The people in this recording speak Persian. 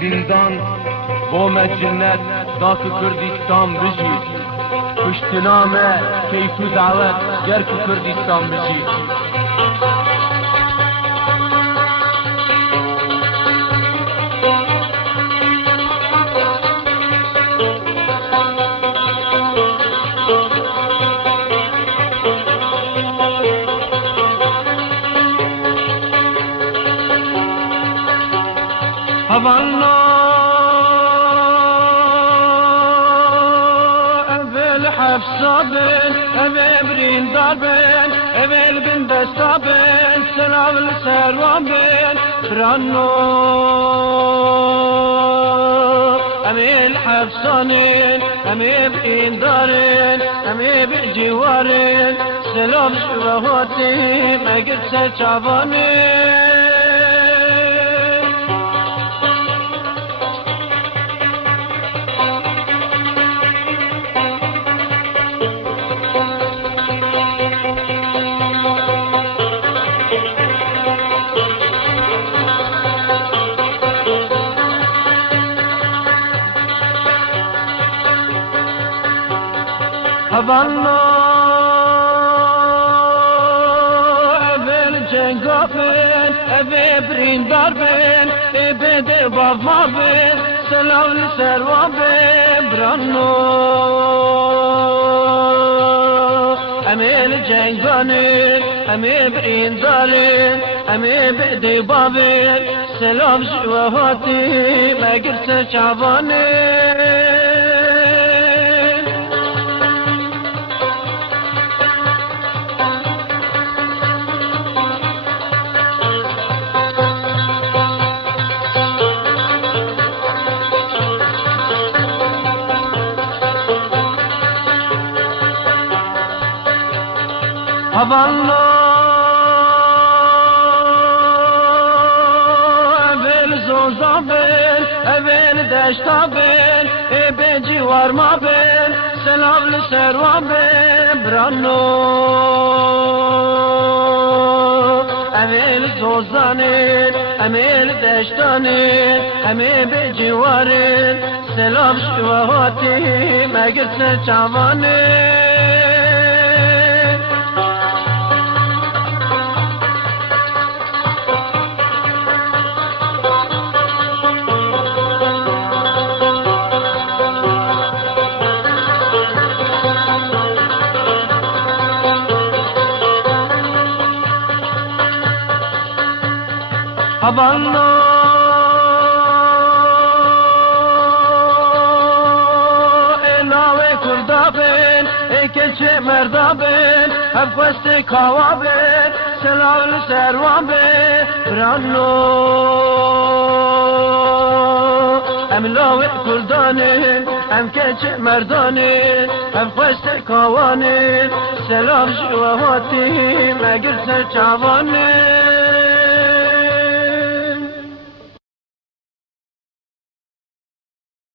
زندان بوم جنت داك كردستان بجي پشتنامه کیف و دعوت گرک کردستان بجی هوانا اول حفصابن اول برين داربن اول بن دستابن سلام السروابن برانو اول حفصانن اول برين دارن اول بجوارن سلام شبهاتي مقد سچابانن هوانا اول جنگافن اول برین داربن بده باف مابن سلام لسروابن برانو امل جنگانن امل برین دارن امل بده بابن سلام شوهاتی مگر سچابانن هوانا اول زوزابن اول دشتابن بجوار مابن سلام لسروابن برانو اول زوزانن اول دشتانن اول بجوارن سلام شوهاتی مگر سچابانن هوانا الهوه کردابن کچه مردابن هفوست کاوابن سلام لسروابن برانو ام لاوه کردانن ام کچه مردانن هفوست کاوانن سلام شوهاتی مگر سرچاوانن